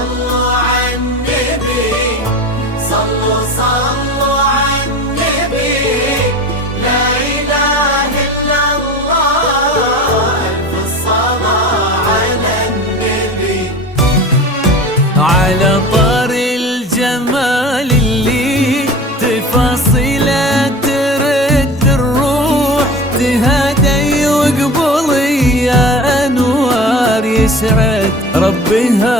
صلوا على النبي، صلوا صلوا على النبي، لا إله إلا الله، ألف الصلاة على النبي. على طار الجمال اللي تفاصيله ترد الروح، تهدي وقبلي يا أنوار يسعد ربها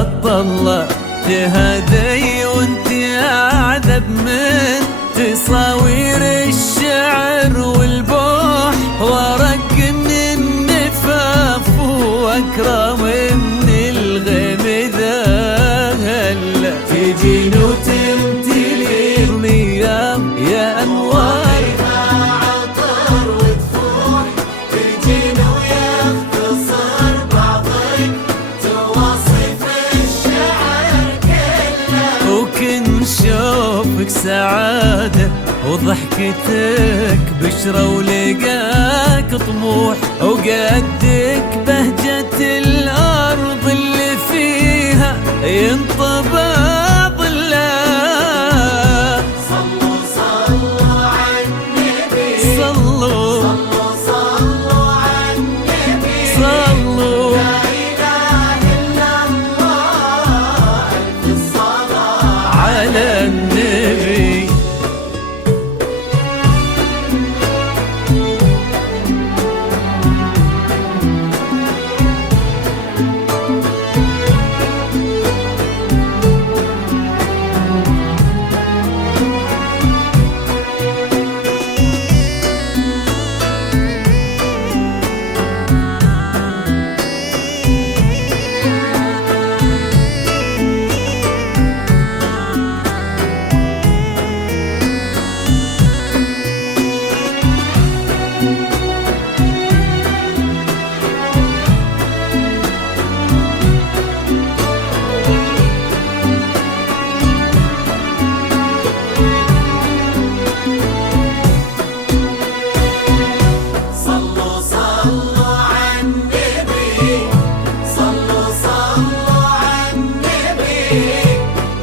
الطلة، تهدي وانت أعذب من تصاوير الشعر والبوح، ورق من النفاف واكرم من الغيم ذهل، تجين وتمتلي الميام يا أنوار عطر وتفوح، تجين ويختصر بعضك تواصف الشعر كله، وكن شوفك سعادة وضحكتك بشرة ولقاك طموح، وقدك بهجة الأرض اللي فيها ينطبع ظلها. صلوا صلوا على النبي، صلوا صلوا صلوا على النبي، صلوا لا إله إلا الله، ألف الصلاة على النبي. صلوا صلوا على النبي، صلوا صلوا على النبي،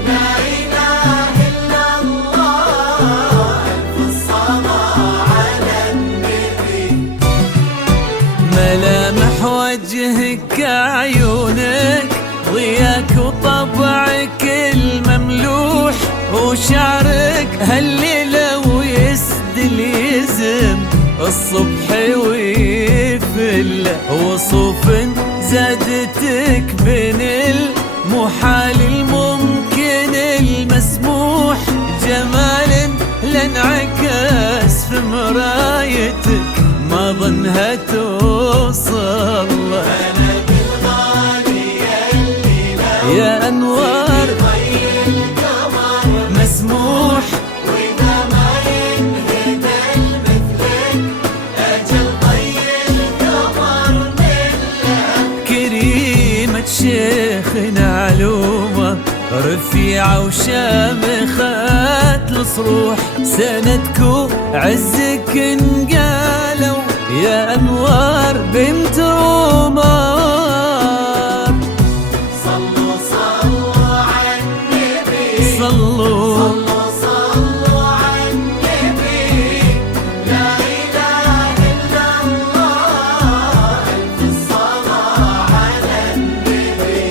لا إله إلا الله، ألف الصلاة على النبي. ملامح وجهك عيونك ضياك وطبعك المملوح، وشعرك هالليلة ويسدل يزم الصبح ويفل، وصوف زادتك بين المحال الممكن المسموح، جمال لانعكس في مرايتك ما ظنها توصل، أنا بالغالي اللي يا أنوار ضي القمر مسموح، وإذا ما ينهدى مثلك أجل ضي القمر منك. كريمة شيخنا علومة رفيعة وشامخة الصروح، سندكو عزك انقالوا يا أنوار بنت عمر. صلوا صلوا على النبي، صلوا صلوا صلوا على النبي، لا إله إلا الله، ألف الصلاة على النبي.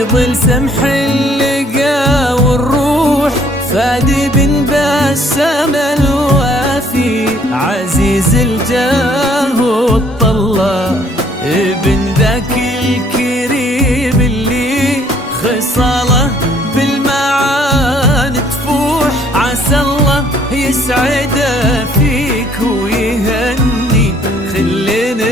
في ظل سمح اللقا والروح فادي بن بسام الوافي عزيز الجاه والطلة ابن ذاك الكريم اللي خصاله بالمعاني تفوح عسى الله يسعده فيك ويهني خلنا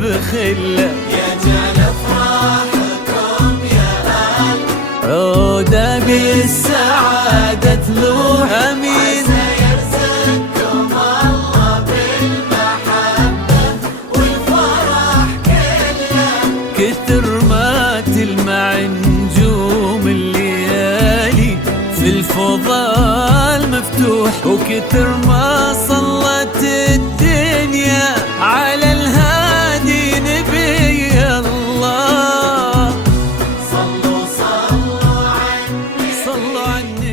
بخله يجعل افراحكم يا اهل عودة بالسعادة تلوح امين يرزقكم الله بالمحبة والفرح كله كثر ما تلمع نجوم الليالي في الفضاء المفتوح وكثر ما صلت الدنيا على الهادي نبي الله صلوا على النبي صلوا على النبي